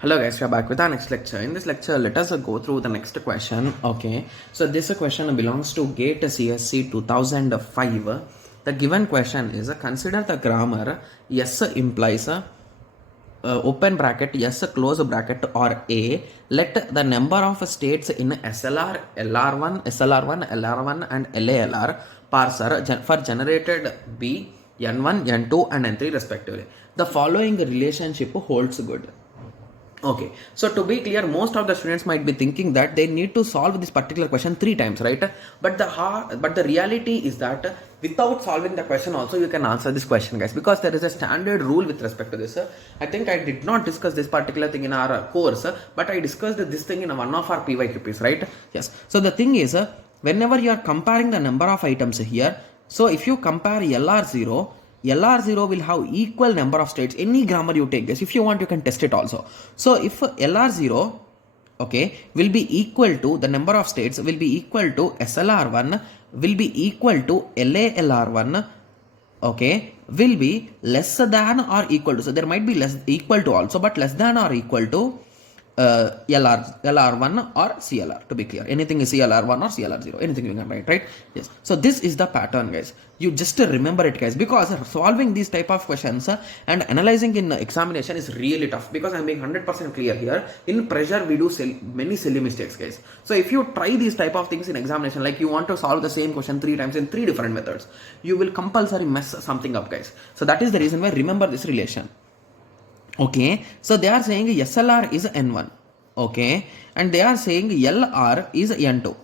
Hello guys, we are back with our next lecture. In this lecture, let us go through the next question. Okay, so this question belongs to GATE CSC 2005. The given question is consider the grammar yes implies open bracket yes close bracket or a. Let the number of states in SLR, LR1, SLR1, LR1 and LALR parser for generated B, N1, N2 and N3 respectively. The following relationship holds good. Okay, so to be clear, most of the students might be thinking that they need to solve this particular question 3 times, right? But the reality is that without solving the question also you can answer this question, guys, because there is a standard rule with respect to this. I think I did not discuss this particular thing in our course, but I discussed this thing in one of our PYQPs, right? Yes. So the thing is, whenever you are comparing the number of items here, so if you compare LR0, LR0 will have equal number of states. Any grammar you take this, if you want you can test it also. So if LR0 okay will be equal to the number of states will be equal to SLR1 will be equal to LALR1 okay will be less than or equal to, so there might be less equal to also, but less than or equal to LR1 or CLR, to be clear. Anything is CLR1 or CLR0, anything you can write, right? Yes. So this is the pattern, guys. You just remember it, guys, because solving these type of questions and analyzing in examination is really tough, because I'm being 100% clear here. In pressure, we do many silly mistakes, guys. So if you try these type of things in examination, like you want to solve the same question 3 times in 3 different methods, you will compulsory mess something up, guys. So that is the reason why remember this relation. Okay, so they are saying SLR is N1, okay, and they are saying LR is N2,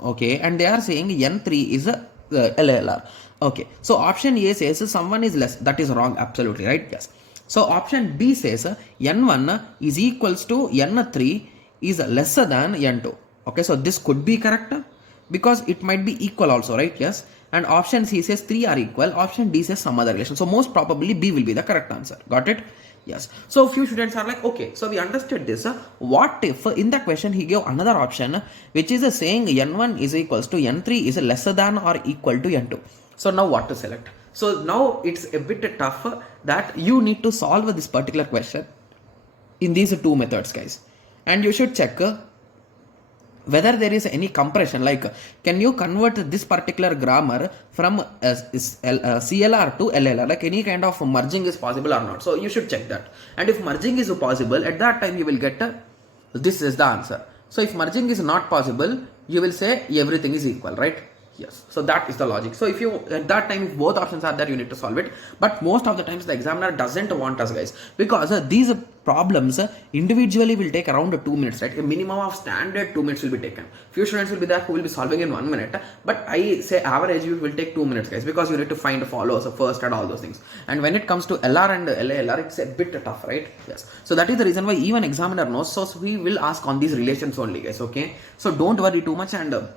okay, and they are saying N3 is LLR, okay. So option A says someone is less, that is wrong, absolutely, right? Yes. So option B says N1 is equals to N3 is lesser than N2, okay, so this could be correct because it might be equal also, right? Yes. And option C says 3 are equal, option D says some other relation, so most probably B will be the correct answer. Got it? Yes. So few students are like, okay, so we understood this. What if in the question he gave another option which is saying N1 is equals to N3 is lesser than or equal to N2. So now what to select? So now it's a bit tough that you need to solve this particular question in these two methods, guys. And you should check whether there is any compression, like can you convert this particular grammar from CLR to LLR, like any kind of merging is possible or not. So you should check that, and if merging is possible, at that time you will get this is the answer. So if merging is not possible, you will say everything is equal, right? Yes. So that is the logic. So if you at that time, if both options are there, you need to solve it. But most of the times the examiner doesn't want us, guys, because these problems individually will take around 2 minutes, right? A minimum of standard 2 minutes will be taken. Few students will be there who will be solving in 1 minute, but I say average you will take 2 minutes, guys, because you need to find follows first and all those things. And when it comes to LR and LALR, it's a bit tough, right? Yes. So that is the reason why even examiner knows. So we will ask on these relations only, guys. Okay. So don't worry too much and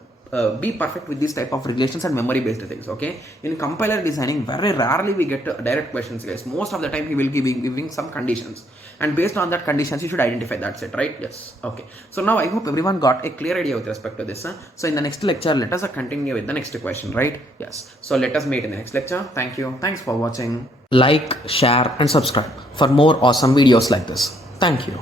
be perfect with this type of relations and memory based things. Okay, in compiler designing very rarely we get direct questions, guys. Most of the time he will giving some conditions, and based on that conditions you should identify. That's it, right? Yes. Okay, so now I hope everyone got a clear idea with respect to this. So in the next lecture, let us continue with the next question, right? Yes. So let us meet in the next lecture. Thank you. Thanks for watching. Like, share and subscribe for more awesome videos like this. Thank you.